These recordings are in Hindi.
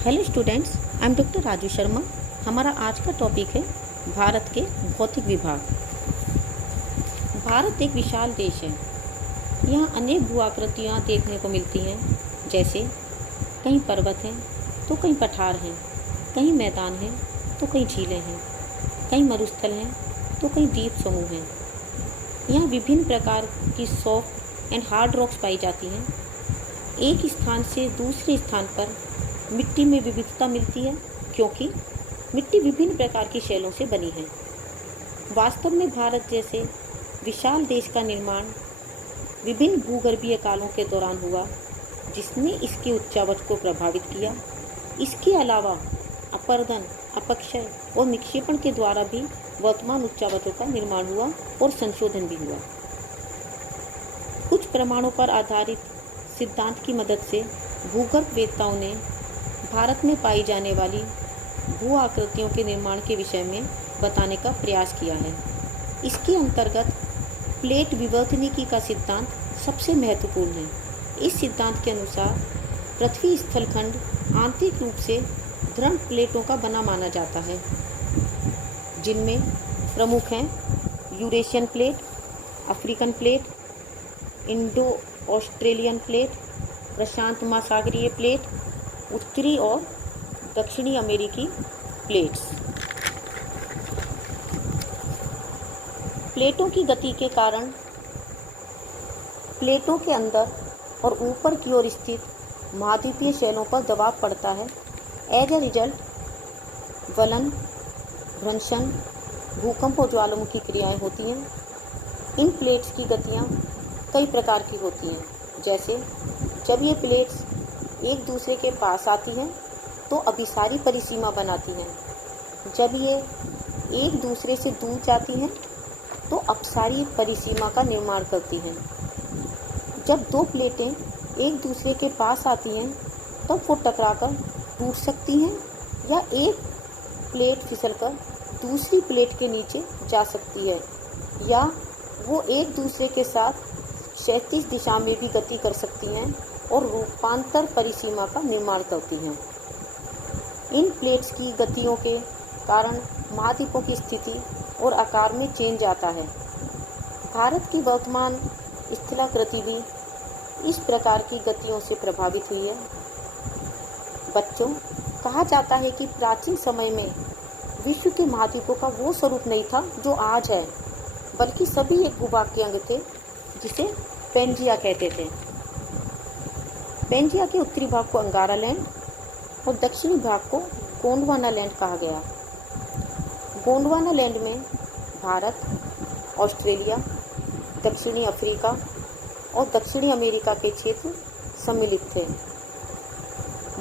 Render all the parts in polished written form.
Hello students, I am doctor Raju Sharma. हमारा आज का टॉपिक है भारत के भौतिक विभाग। भारत एक विशाल देश है। यहाँ अनेक भू आकृतियाँ देखने को मिलती हैं, जैसे कहीं पर्वत हैं तो कहीं पठार हैं, कहीं मैदान हैं तो कहीं झीलें हैं, कहीं मरुस्थल हैं तो कहीं द्वीप समूह हैं। यहाँ विभिन्न प्रकार की सॉफ्ट एंड हार्ड रॉक्स पाई जाती हैं। एक स्थान से दूसरे स्थान पर मिट्टी में विविधता मिलती है, क्योंकि मिट्टी विभिन्न प्रकार की शैलों से बनी है। वास्तव में भारत जैसे विशाल देश का निर्माण विभिन्न भूगर्भीय कालों के दौरान हुआ, जिसने इसके उच्चावच को प्रभावित किया। इसके अलावा अपर्दन, अपक्षय और निक्षेपण के द्वारा भी वर्तमान उच्चावचों का निर्माण हुआ और संशोधन भी हुआ। कुछ प्रमाणों पर आधारित सिद्धांत की मदद से भूगर्भ वेत्ताओं ने भारत में पाई जाने वाली भू आकृतियों के निर्माण के विषय में बताने का प्रयास किया है। इसके अंतर्गत प्लेट विवर्तनिकी का सिद्धांत सबसे महत्वपूर्ण है। इस सिद्धांत के अनुसार पृथ्वी स्थलखंड आंतरिक रूप से दृढ़ प्लेटों का बना माना जाता है, जिनमें प्रमुख हैं Eurasian plate, African plate, Indo Australian plate, प्रशांत महासागरीय प्लेट, उत्तरी और दक्षिणी अमेरिकी प्लेट्स। प्लेटों की गति के कारण प्लेटों के अंदर और ऊपर की ओर स्थित महाद्वीपीय शैलों पर दबाव पड़ता है। एज ए रिजल्ट वलन, भ्रंशन, भूकंप और ज्वालामुखी क्रियाएं होती हैं। इन प्लेट्स की गतियां कई प्रकार की होती हैं, जैसे जब ये प्लेट्स एक दूसरे के पास आती हैं तो अभिसारी परिसीमा बनाती हैं। जब ये एक दूसरे से दूर जाती हैं तो अपसारी परिसीमा का निर्माण करती हैं। जब दो प्लेटें एक दूसरे के पास आती हैं तब वो टकराकर टूट सकती हैं, या एक प्लेट फिसलकर दूसरी प्लेट के नीचे जा सकती है, या वो एक दूसरे के साथ क्षैतिज दिशा में भी गति कर सकती हैं और रूपांतर परिसीमा का निर्माण करती हैं। इन प्लेट्स की गतियों के कारण महाद्वीपों की स्थिति और आकार में चेंज आता है। भारत की वर्तमान स्थलाकृति भी इस प्रकार की गतियों से प्रभावित हुई है। बच्चों, कहा जाता है कि प्राचीन समय में विश्व के महाद्वीपों का वो स्वरूप नहीं था जो आज है, बल्कि सभी एक भूभाग के अंग थे, जिसे पेंजिया कहते थे। पेंजिया के उत्तरी भाग को अंगारा लैंड और दक्षिणी भाग को गोंडवाना लैंड कहा गया। गोंडवाना लैंड में भारत, ऑस्ट्रेलिया, दक्षिणी अफ्रीका और दक्षिणी अमेरिका के क्षेत्र सम्मिलित थे।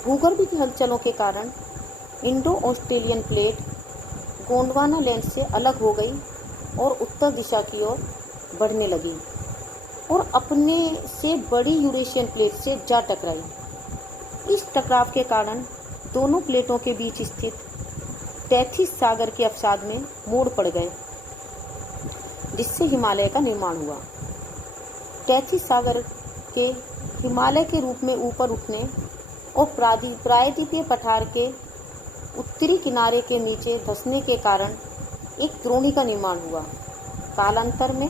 भूगर्भ की हलचलों के कारण Indo Australian plate Gondwana land से अलग हो गई और उत्तर दिशा की ओर बढ़ने लगी और अपने से बड़ी यूरेशियन प्लेट से जा टकराई। इस टकराव के कारण दोनों प्लेटों के बीच स्थित तैथिस सागर के अवसाद में मोड़ पड़ गए, जिससे हिमालय का निर्माण हुआ। तैथिस सागर के हिमालय के रूप में ऊपर उठने और प्रायद्वीपीय पठार के उत्तरी किनारे के नीचे धंसने के कारण एक द्रोणी का निर्माण हुआ। कालांतर में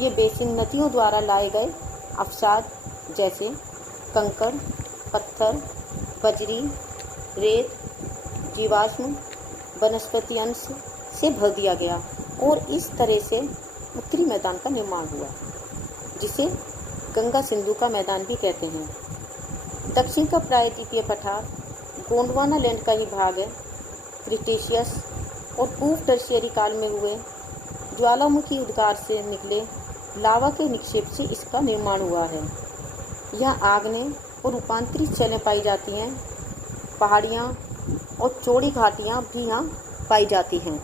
ये बेसिन नदियों द्वारा लाए गए अवसाद जैसे कंकड़, पत्थर, बजरी, रेत, जीवाश्म, वनस्पति अंश से भर दिया गया और इस तरह से उत्तरी मैदान का निर्माण हुआ, जिसे गंगा सिंधु का मैदान भी कहते हैं। दक्षिण का प्रायद्वीपीय पठार गोंडवाना लैंड का ही भाग है। क्रिटेशियस और पूर्व टर्शियरी काल में हुए ज्वालामुखी उद्गार से निकले लावा के निक्षेप से इसका निर्माण हुआ है। यहाँ आग्नेय और रूपांतरित शैलें पाई जाती हैं। पहाड़ियाँ और चौड़ी घाटियाँ भी यहाँ पाई जाती हैं।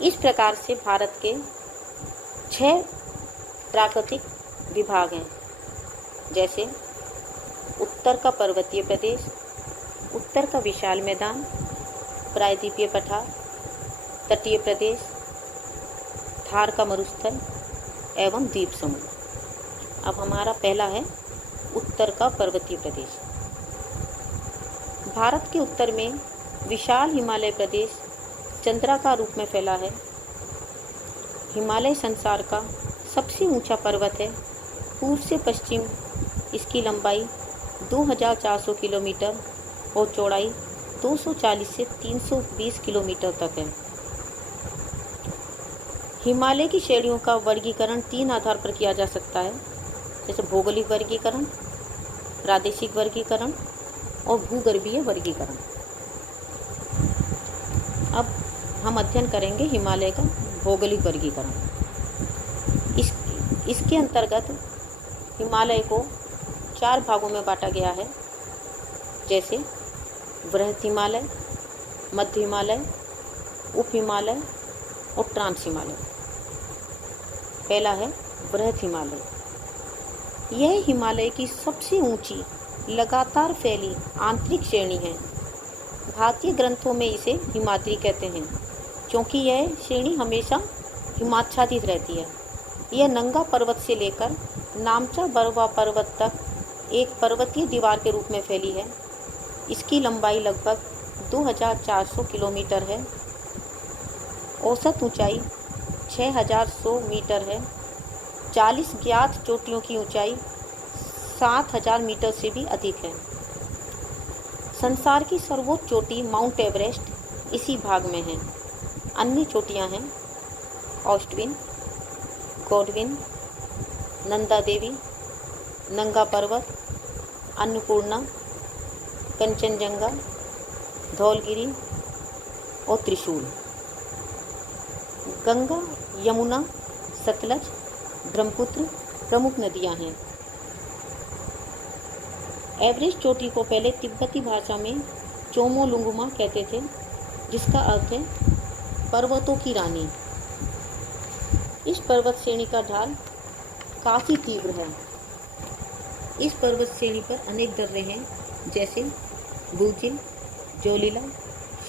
इस प्रकार से भारत के 6 प्राकृतिक विभाग हैं, जैसे उत्तर का पर्वतीय प्रदेश, उत्तर का विशाल मैदान, प्रायद्वीपीय पठार, तटीय प्रदेश, थार का मरुस्थल एवं द्वीप समूह। अब हमारा पहला है उत्तर का पर्वतीय प्रदेश। भारत के उत्तर में विशाल हिमालय प्रदेश चंद्राकार रूप में फैला है। हिमालय संसार का सबसे ऊंचा पर्वत है। पूर्व से पश्चिम इसकी लंबाई 2400 किलोमीटर और चौड़ाई 240 से 320 किलोमीटर तक है। हिमालय की श्रेणियों का वर्गीकरण 3 आधार पर किया जा सकता है, जैसे भौगोलिक वर्गीकरण, प्रादेशिक वर्गीकरण और भूगर्भीय वर्गीकरण। अब हम अध्ययन करेंगे हिमालय का भौगोलिक वर्गीकरण। इसके अंतर्गत हिमालय को 4 भागों में बांटा गया है, जैसे वृहत हिमालय, मध्य हिमालय, उप हिमालय और ट्रांस हिमालय। पहला है वृहत हिमालय। यह हिमालय की सबसे ऊंची लगातार फैली आंतरिक श्रेणी है। भारतीय ग्रंथों में इसे हिमाद्री कहते हैं, क्योंकि यह श्रेणी हमेशा हिमाच्छादित रहती है। यह नंगा पर्वत से लेकर नामचा बरवा पर्वत तक एक पर्वतीय दीवार के रूप में फैली है। इसकी लंबाई लगभग 2400 किलोमीटर है। औसत ऊंचाई 6100 मीटर है। 40 ज्ञात चोटियों की ऊंचाई 7000 मीटर से भी अधिक है। संसार की सर्वोच्च चोटी माउंट एवरेस्ट इसी भाग में है। अन्य चोटियां हैं ऑस्टविन, गॉडविन, नंदा देवी, नंगा पर्वत, अन्नपूर्णा, कंचनजंगा, धौलगिरी और त्रिशूल। गंगा, यमुना, सतलज, ब्रह्मपुत्र प्रमुख नदियां हैं। एवरेस्ट चोटी को पहले तिब्बती भाषा में चोमोलुंगमा कहते थे, जिसका अर्थ है पर्वतों की रानी। इस पर्वत श्रेणी का ढाल काफ़ी तीव्र है। इस पर्वत श्रेणी पर अनेक दर्रे हैं, जैसे बुलचिल, जोलीला,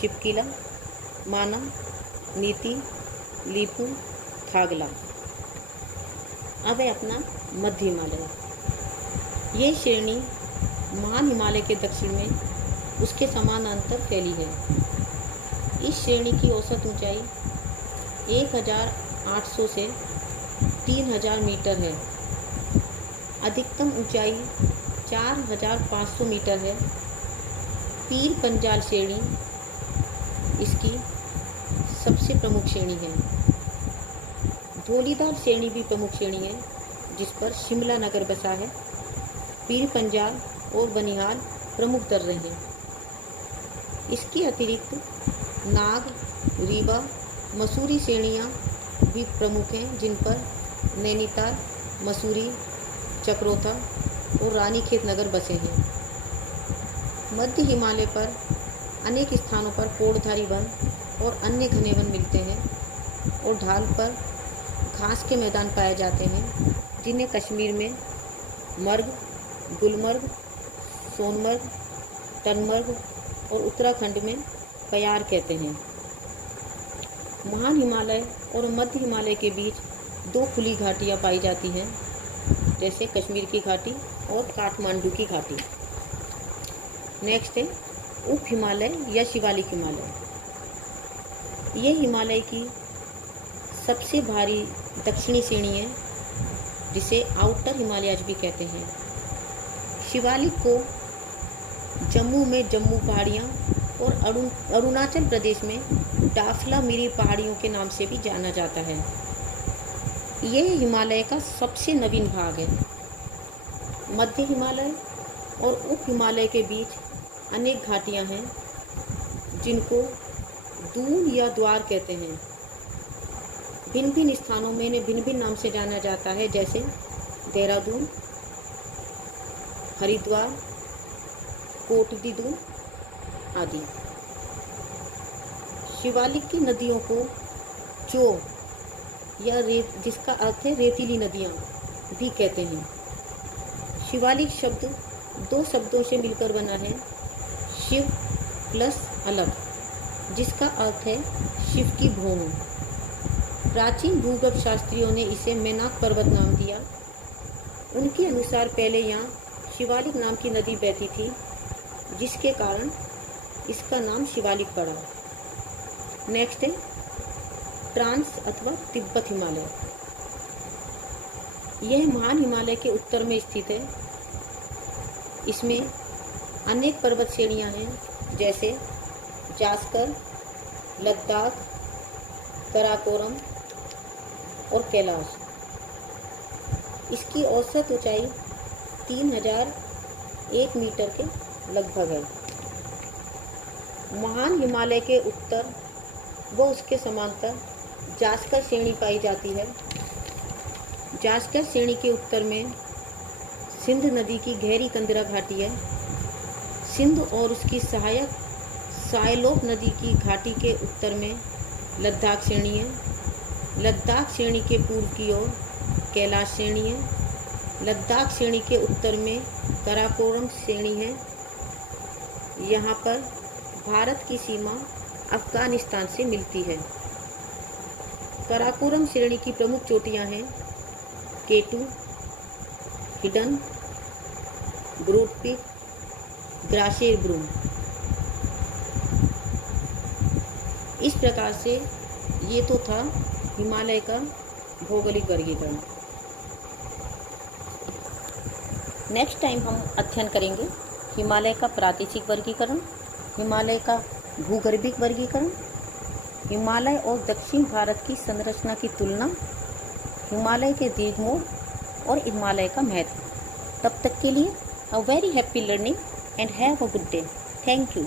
शिपकीला, माना, नीति, लीपू, थागला। अब है अपना मध्य हिमालय। ये श्रेणी महान हिमालय के दक्षिण में उसके समानांतर फैली है। इस श्रेणी की औसत ऊंचाई 1800 से 3000 मीटर है। अधिकतम ऊंचाई 4500 मीटर है। पीर पंजाल श्रेणी इसकी सबसे प्रमुख श्रेणी है। धौलीधार श्रेणी भी प्रमुख श्रेणी है, जिस पर शिमला नगर बसा है। पीर पंजाल और बनिहाल प्रमुख दर्रे हैं। इसके अतिरिक्त नाग, रीवा, मसूरी श्रेणियाँ भी प्रमुख हैं, जिन पर नैनीताल, मसूरी, चक्रोथा और रानीखेत नगर बसे हैं। मध्य हिमालय पर अनेक स्थानों पर पोड़धारी वन और अन्य घने वन मिलते हैं और ढाल पर घास के मैदान पाए जाते हैं, जिन्हें कश्मीर में मर्ग, गुलमर्ग, सोनमर्ग, टनमर्ग और उत्तराखंड में पयार कहते हैं। महान हिमालय और मध्य हिमालय के बीच 2 खुली घाटियाँ पाई जाती हैं, जैसे कश्मीर की घाटी और काठमांडू की घाटी। नेक्स्ट है उप हिमालय या शिवालिक हिमालय। यह हिमालय की सबसे भारी दक्षिणी श्रेणी है, जिसे आउटर हिमालयाज भी कहते हैं। शिवालिक को जम्मू में जम्मू पहाड़ियाँ और अरुणाचल प्रदेश में डाफला मिरी पहाड़ियों के नाम से भी जाना जाता है। यह हिमालय का सबसे नवीन भाग है। मध्य हिमालय और उप हिमालय के बीच अनेक घाटियाँ हैं, जिनको दून या द्वार कहते हैं। भिन्न भिन्न स्थानों में इन्हें भिन्न भिन्न नाम से जाना जाता है, जैसे देहरादून, हरिद्वार, कोटदीदून आदि। शिवालिक की नदियों को चो या रेत, जिसका अर्थ है रेतीली नदियाँ भी कहते हैं। शिवालिक शब्द 2 शब्दों से मिलकर बना है, शिव प्लस अलग, जिसका अर्थ है शिव की भूमि। प्राचीन भूगर्भ शास्त्रियों ने इसे मेनाक पर्वत नाम दिया। उनके अनुसार पहले यहाँ शिवालिक नाम की नदी बहती थी, जिसके कारण इसका नाम शिवालिक पड़ा। नेक्स्ट है ट्रांस अथवा तिब्बत हिमालय। यह महान हिमालय के उत्तर में स्थित है। इसमें अनेक पर्वत श्रेणियां हैं, जैसे जास्कर, लद्दाख, काराकोरम और कैलाश। इसकी औसत ऊंचाई 3001 मीटर के लगभग है। महान हिमालय के उत्तर व उसके समांतर जास्कर श्रेणी पाई जाती है। जास्कर श्रेणी के उत्तर में सिंध नदी की गहरी कंदरा घाटी है। सिंध और उसकी सहायक सायलोप नदी की घाटी के उत्तर में लद्दाख श्रेणी है। लद्दाख श्रेणी के पूर्व की ओर कैलाश श्रेणी है। लद्दाख श्रेणी के उत्तर में काराकोरम श्रेणी है। यहाँ पर भारत की सीमा अफगानिस्तान से मिलती है। काराकोरम श्रेणी की प्रमुख चोटियाँ हैं केटू, हिडन, ब्रूड पीक, ग्राशियर ब्रूम। इस प्रकार से ये तो था हिमालय का भौगोलिक वर्गीकरण। नेक्स्ट टाइम हम अध्ययन करेंगे हिमालय का प्रादेशिक वर्गीकरण, हिमालय का भूगर्भिक वर्गीकरण, हिमालय और दक्षिण भारत की संरचना की तुलना, हिमालय के दीर्घमोड़ और हिमालय का महत्व। तब तक के लिए a very happy learning and have a good day. Thank you.